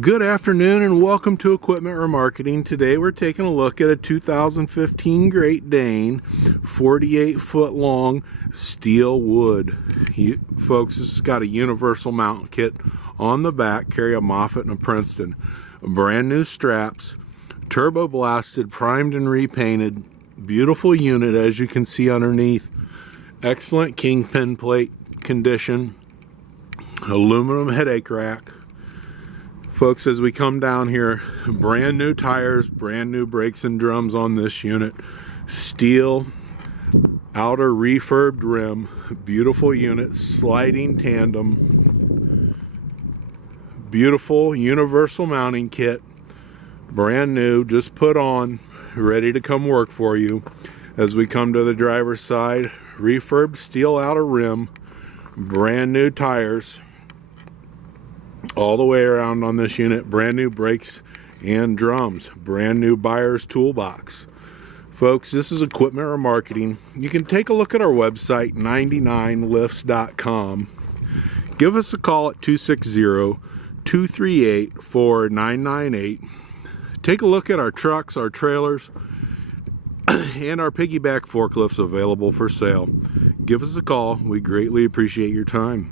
Good afternoon and welcome to Equipment Remarketing. Today we're taking a look at a 2015 Great Dane, 48 foot long steel wood. Folks, this has got a universal mount kit on the back, carry a Moffett and a Princeton. Brand new straps, turbo blasted, primed and repainted. Beautiful unit as you can see underneath. Excellent kingpin plate condition. Aluminum headache rack. Folks, as we come down here, brand new tires, brand new brakes and drums on this unit. Steel outer refurbed rim, beautiful unit, sliding tandem, beautiful universal mounting kit, brand new, just put on, ready to come work for you. As we come to the driver's side, refurbed steel outer rim, brand new tires all the way around on this unit, brand new brakes and drums, brand new buyer's toolbox. Folks, this is Equipment Remarketing. You can take a look at our website, 99lifts.com. Give us a call at 260-238-4998. Take a look at our trucks, our trailers, and our piggyback forklifts available for sale. Give us a call. We greatly appreciate your time.